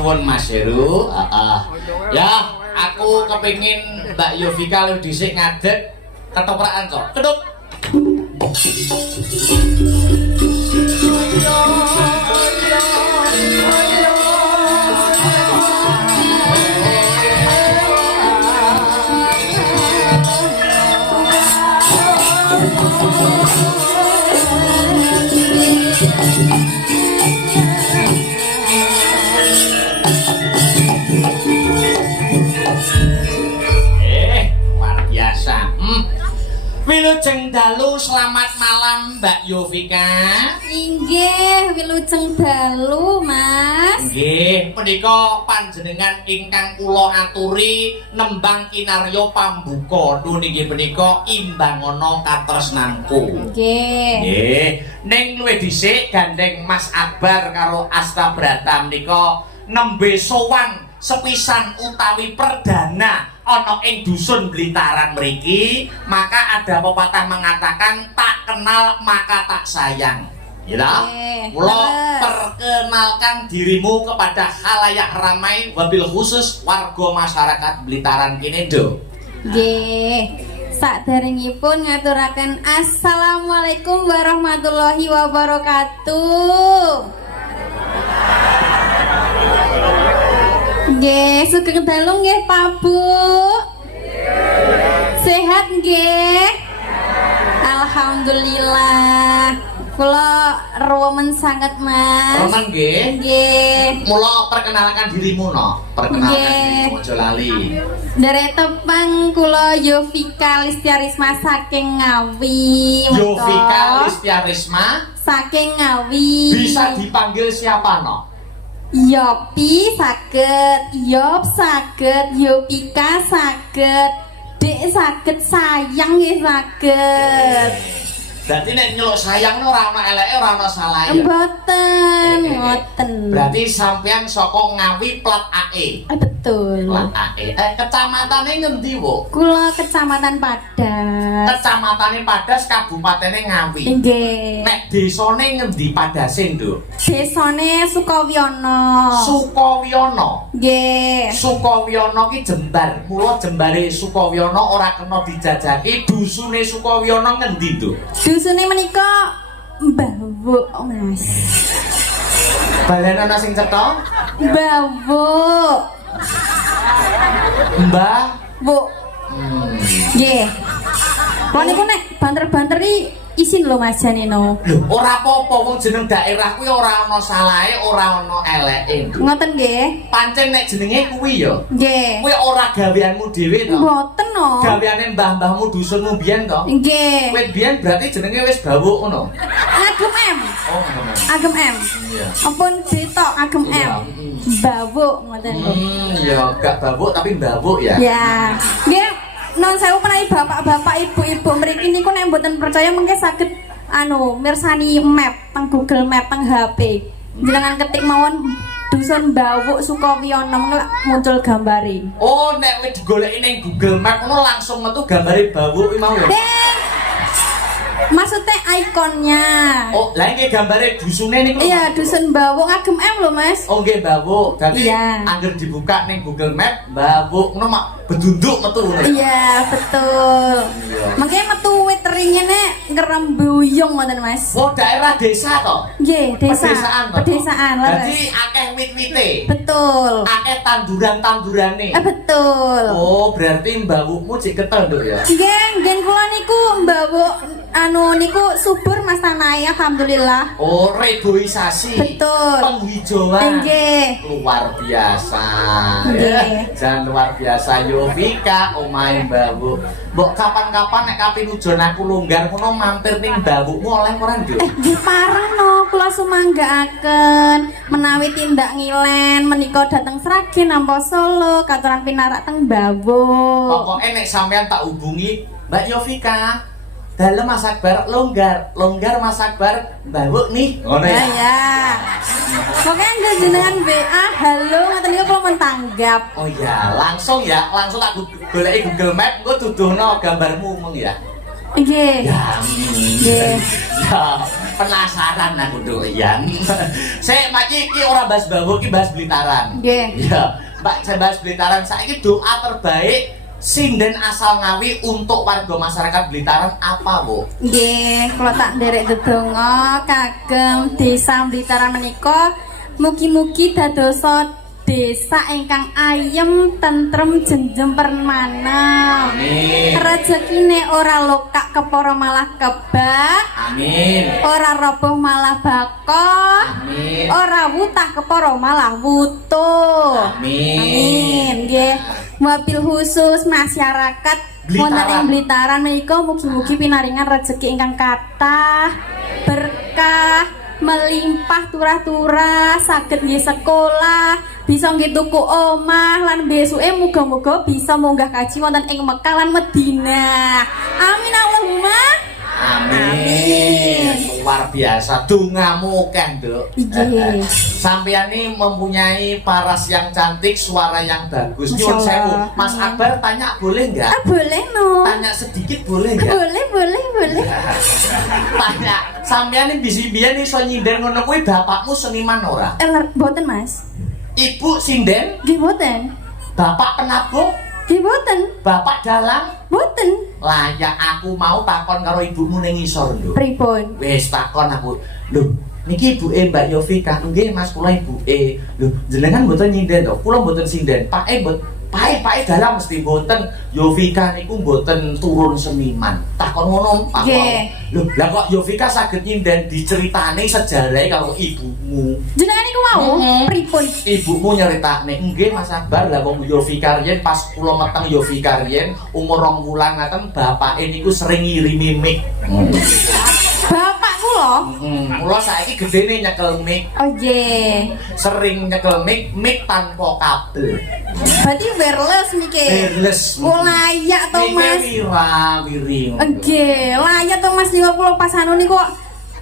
nuwun Mas Heru. Ya, aku kepengin Mbak Yovika lu dhisik ngadeg ketoprakan kok. Keduk. Luar biasa. Wilujeng dalu, selamat malam Mbak Yovika. Inggih, wilujeng dalu, Mas. Nggih, menika panjenengan ingkang kula aturi nembang kinarya pambuka niki menika imbangana katresnanku. Nggih. Nggih, ning luwih dhisik gandeng Mas Akbar karo Astabrata menika nembe sowan sepisan utawi perdana ana ing dusun Blitaran mriki, maka ada pepatah mengatakan tak kenal maka tak sayang. Ya, mula perkenalkan dirimu kepada khalayak ramai wabil khusus warga masyarakat Blitaran kene, Do. Nggih. Saderengipun ngaturaken assalamualaikum warahmatullahi wabarakatuh. Nggih, sugeng dalu nggih Pak Bu. Sehat nggih? Alhamdulillah. Kula remen sanget, Mas. Remen nggih? Nggih. Mula perkenalkan dirimu no. Perkenalkan Nggih. dirimu aja lali. Dari tepang kula Yovika Listiarisma saking Ngawi. Yovika Listiarisma saking Ngawi. bisa dipanggil siapa no? Yopi saged, Yop saged, Yopika saged, Dek saged, sayang nggih saged. Berarti nek nyeluk sayang ora ana eleke ora ana salahe. Mboten, ngoten. Berarti sampean saka Ngawi plat AE. Betul. Plat AE. Kecamatane ngendi, Bu? Kula Kecamatan Padas. Kecamatane Padas, kabupatene Ngawi. Nggih. Nek desane ngendi Padase, Nduk? Desane Sukawiono. Sukawiono. Nggih. Sukawiono ki jembar. Mula jembare Sukawiono ora kena dijajaki. Dusune Sukawiono ngendi, Nduk? Dusune menika Mbahwu, Mas. Balen ana sing cetha? Mbahwu. Mbah. Bu. Nggih. Kok niku nek banter-banteri isin lho Mas Janino. Lho, ora apa-apa wong jeneng daerah kuwi ora ana salahe, ora ana eleke. Ngoten nggih. Pancen nek jenenge kuwi ya. Nggih. Kuwi ora gaweanmu dhewe to. Mboten no. Gaweane mbah-mbahmu dusunmu biyen to. Nggih. Kowe biyen berarti jenenge wis bawuk ngono. Agem M. Oh, ngono. Agem M. Iya. Ampun cerita Agem Iya. M. Bawuk ngoten lho. Ya gak babuk tapi mbabuk ya. Ya. Nggih, non sewu menawi bapak-bapak, ibu-ibu mriki niku nek mboten percaya mengke saged mirsani map teng Google Map teng HP. Jenengan ketik mawon dusun Bawuk Sukawiono muncul gambare. Oh, nek wis digoleki ning Google Map ngono langsung metu gambare babuk kuwi mau ya. Maksudnya ikonnya. Oh, lah iki gambare dusune niku. Iya, dusun Bawuk Agem M lho, Mas. Oh, nggih babuk. Dadi Iya. angger dibuka ning Google Map babuk ngono mak bedunduk metu ngono. Iya, betul. Iya. Makanya metu wit ringene ngerembuyung ngoten, Mas. Oh, daerah desa to? Nggih, desa. Pedesaan to? Pedesaan, Jadi leres. akeh wit-wite. Betul. Akeh tanduran-tandurane. Betul. Oh, berarti mbawukmu cek ketel, Nduk ya. Nggih, nggih kula niku mbawuk niku subur Mas Tanai, alhamdulillah. Oh, reboisasi. Betul. Penghijauan. Nggih. Luar biasa. Nggih. Jangan luar biasa Yovika, omahe mbawuk. Mbok kapan-kapan nek kapinujon aku longgar ngono mampir ning mbawukmu oleh ora, Nduk? Nggih pareng no, kula sumanggaaken menawi tindak ngilen menika dateng Sragen nampa Solo, katuran pinarak teng Mbawuk. Pokoke nek sampean tak hubungi Mbak Yovika. Dalem Mas Akbar longgar Mas Akbar mbawuk nih. Ngono ya. Ya. Pokoknya nggak jenengan WA, halo ngoten niku kula men tanggap. Oh iya, langsung tak goleki Google Map engko duduhno gambarmu mong ya. Nggih. Ya. Nggih. Ya. penasaran aku doyan. Saya maki iki ora bahas Bawo iki bahas Blitaran. Nggih. Ya, Mbak saya bahas Blitaran. Saiki doa terbaik sinden asal Ngawi untuk warga masyarakat Blitaran apa, Bu? Nggih, kula tak nderek dedonga kagem desa Blitaran menika mugi-mugi dadosa desa ingkang ayem, tentrem, jenjem permanem. Amin. Rezekine ora lokak kepara malah kebak. Amin. Ora roboh malah bako. Amin. Ora wutah kepara malah wutuh. Amin. Amin. Nggih. Mobil khusus masyarakat wonten ing Blitaran menika mugi-mugi pinaringan rezeki ingkang kathah, berkah, melimpah turah-turah, saged nggih sekolah, bisa nggih tuku omah lan besuke muga-muga bisa munggah kaji wonten ing Mekah lan Madinah. Amin Allahumma. Amin. Luar biasa dongamu kan, Duk. Iya. Sampeyan ini mempunyai paras yang cantik, suara yang bagus. Nyuwun Masya sewu. Allah. Mas Akbar tanya boleh nggak? Boleh no. Tanya sedikit boleh nggak? Boleh. Tanya. Sampeyan ini bisi-biyen iso nyinden ngono kuwi bapakmu seniman ora? Boten Mas. Ibu sinden, Nggih boten. bapak penabuh, Nggih boten. bapak dalang. Boten. Lah ya aku mau takon karo ibumu ning ngisor lho. Pripun? Wis takon aku. Lho, niki ibuke Mbak Yovika. Nggih Mas, kula ibuke. Lho, jenengan mboten nyinden to? Kula mboten sinden. Pake Pake dalam mesti mboten Yovika niku mboten turun seniman. Takon ngono, Pak. Lho, lah kok Yovika saged nyinden diceritani sejarahe karo ibumu. Jenengan niku mau pripun? Ibumu nyeritakne, nggih Mas Akbar, lah wong Yovika riyen pas kula meteng Yovika riyen umur 2 wulan ngaten bapake niku sering ngirimi mic. Bapak kula? Mula saiki gedene nyekel mic. Oh nggih. Sering nyekel mic tanpa kabel. Berarti wireless mikir. Wireless. Oh layak to Mas. Wiri. Nggih, layak to Mas niku kula pas anu niku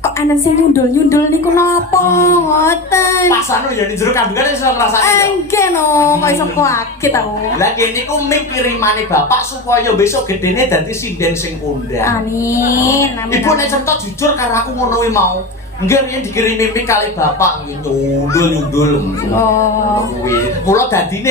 kok ana sing nyundul-nyundul niku napa ngoten. Pas anu ya di jero kandungan iso ngrasani. Nggih no, kok iso kaget aku. Lah kene niku mic kirimane bapak supaya besok gedene dadi sinden sing kondang. Amin. Amin. Ibu nek cerita jujur karo aku ngono kuwi mau. Nggih riyen dikirimi mic kali bapak nyundul-nyundul. Oh. Kuwi. Mula dadi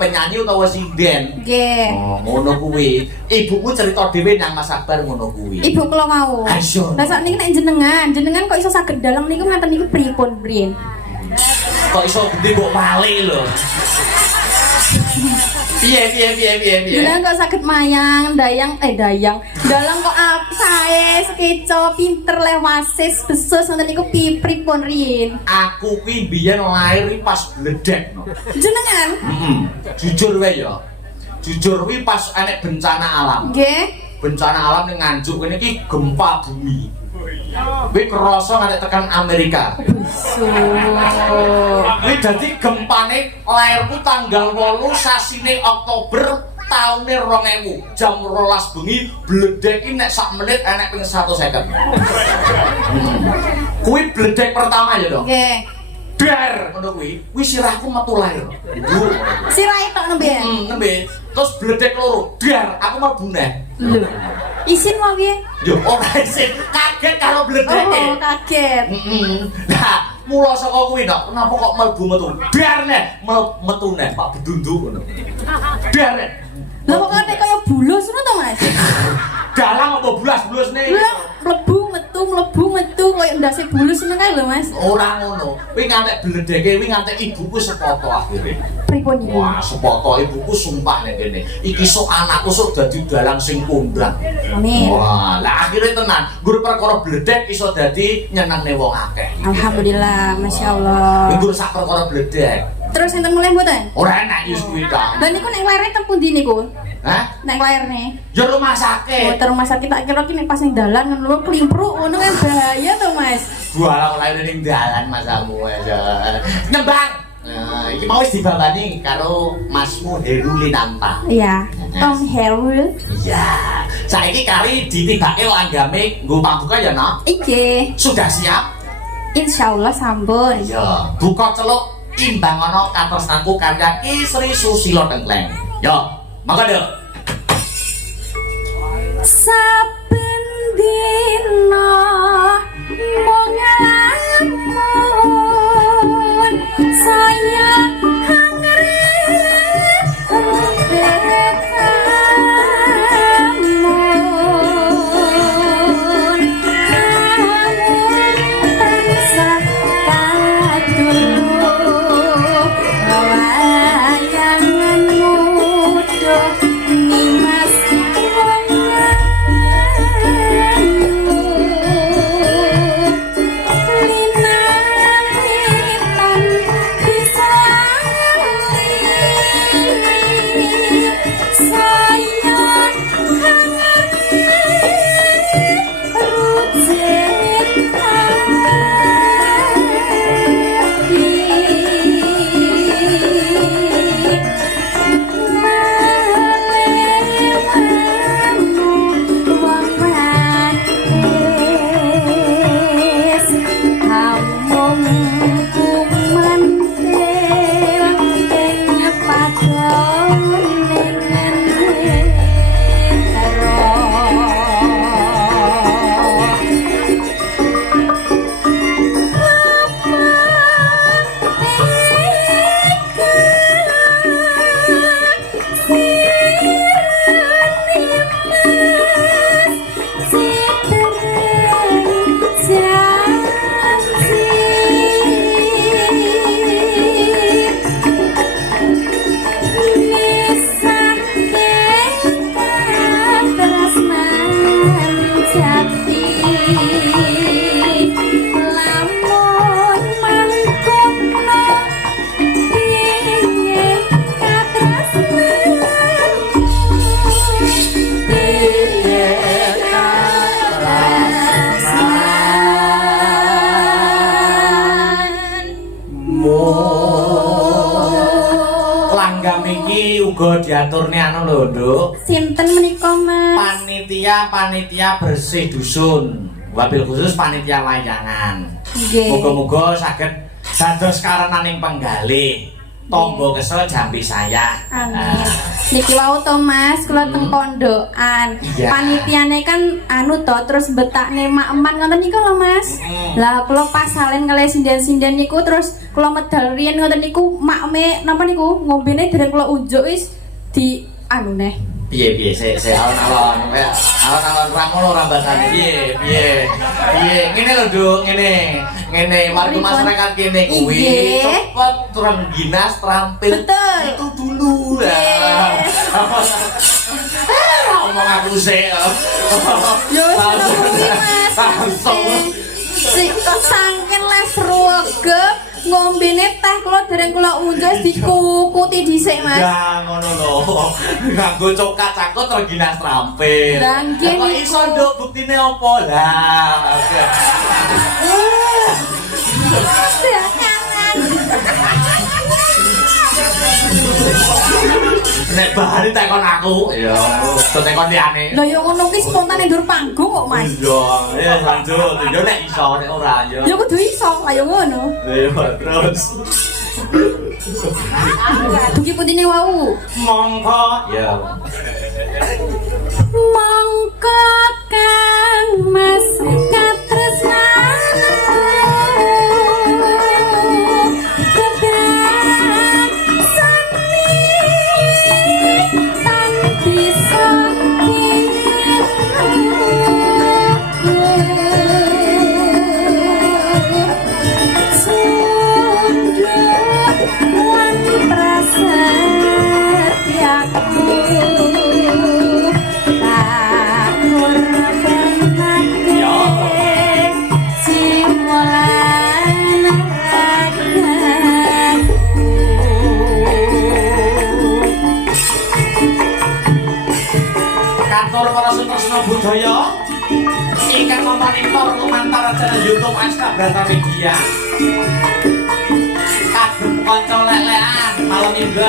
penyanyi utawa sinden. Nggih. Oh, ngono kuwi. Ibuku cerita dhewe nang Mas Akbar ngono kuwi. Ibu kula mau. Asyik. Lah sakniki nek jenengan kok iso saged dalang niku ngaten niku pripun, Brin? Kok iso gede mbok wale lho. Piye. Jenengan kok saged mayang, dayang. Dalang kok sae, sekeco, pinter leh wasis, besus ngoten niku pripun rin? Aku kuwi biyen lair pas bledek. Jenengan? Jujur wae ya. Jujur kuwi pas enek bencana alam. Nggih. Bencana alam ning Nganjuk kene iki gempa bumi. Kuwi kerasa nganti tekan Amerika. Kuwi dadi gempane lairku tanggal 8 sasine Oktober taune 2000 jam 12 bengi bledek iki nek sak menit enek ping 150. Kuwi bledek pertama ya to. Nggih. Dar ngono kuwi sirahku metu lair. Sirahe tok nembe. Nembe. Terus bledek loro. Dar aku mlebu neh. Lho. Isin wae piye? Yo ora isin, kaget karo bledeke. Oh, kaget. Nah, mula saka kuwi tok, kenapa kok mlebu metu? Dar neh, metu neh Pak Bedunduk ngono. Dar neh. Lha kok kate kaya bulus ngono to, Mas? Dalang apa bulas-bulus nih? Lha mlebu metu kaya ndase bulus ngono kae lho, Mas. Ora ngono. Kuwi ngantek bledeke, kuwi ngantek ibuku sepoto akhire. Pripun iki? Wah, sepoto ibuku sumpah nek kene. Iki sok anakku sok dadi dalang sing kondang. Amin. Wah, lah akhirnya tenan. Gur perkara bledek iso dadi nyenengne wong akeh. Alhamdulillah, masyaallah. Gur sak perkara bledek. Terus enten mulai mboten? Ora enak yus kuwi ta. Lah niku nek lairne teng pundi niku? Hah? Nek lairne. Ya rumah sakit. Oh, rumah sakit tak kira ki nek pas ning dalan ngono klimpruk ngono kan bahaya to, Mas. Gua lair ning dalan masamu aja. Nembang. Nah, iki mau wis dibabani karo Masmu Herulinanta. Iya. Tom Herul. Iya. Saiki kali ditibake langgame nggo pambuka ya, Nak? Iki. Sudah siap? Insyaallah sampun. Iya. Buka celuk imbang ana katresnanku karya Ki Sri Susilo Tengkleng. Yo, mangga Dek. Saben dina uga diaturne anu lho, Nduk. Sinten menika, Mas? Panitia bersih dusun. Wabil khusus panitia wayangan. Nggih. Muga-muga saged dados karenaning penggalih. Tangga kesel jambi saya. Amin. Niki wau to Mas, kula teng pondokan. Iya. Panitiane kan anu to terus betakne mak eman ngoten niku lho Mas. Lah kula pas salen kali sinden-sinden niku terus kula medal riyen ngoten niku makme napa niku ngombene dereng kula unjuk wis di anu neh. Piye sik alon-alon ramono rambasane piye ngene lho Nduk ngene warga masyarakat kene kuwi cepet trengginas trampil betul itu dulu ya ngomong aku sih yo Mas sing sangken les ruwegep ngombene teh kula dereng kula unjuk dikukuti dhisik Mas. Ya ngono lho. Nganggo cokak cangkut trengginas trampil. Lah nggih kok iso Nduk buktine apa lah. Nek bahari tekon aku, ya tekon liyane. Lah yo ngono ki spontan ndur panggung kok, Mas. Iya, ya lanjut. Yo nek iso nek ora ya. Ya kudu iso, lah yo ngono. Iya, terus. Dugi putine wau. Mongko, ya. Mongko Kang Mas katresnan. Budaya ingkang monitor lumantar channel YouTube Asta Brata Media kagem kanca lelekan malam minggu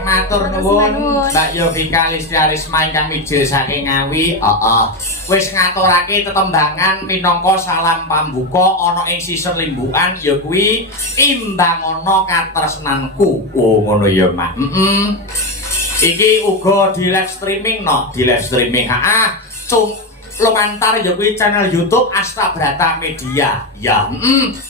Matur nuwun Mbak Yovika Listiarisma ingkang mijil saking Ngawi. Wis ngaturake tetembangan minangka salam pambuka ana ing sisir limbukan ya kuwi imbangana katresnanku. Oh ngono ya Mak. Iki uga di live streaming di live streaming. Lumantar ya kuwi channel YouTube Asta Brata Media. Ya,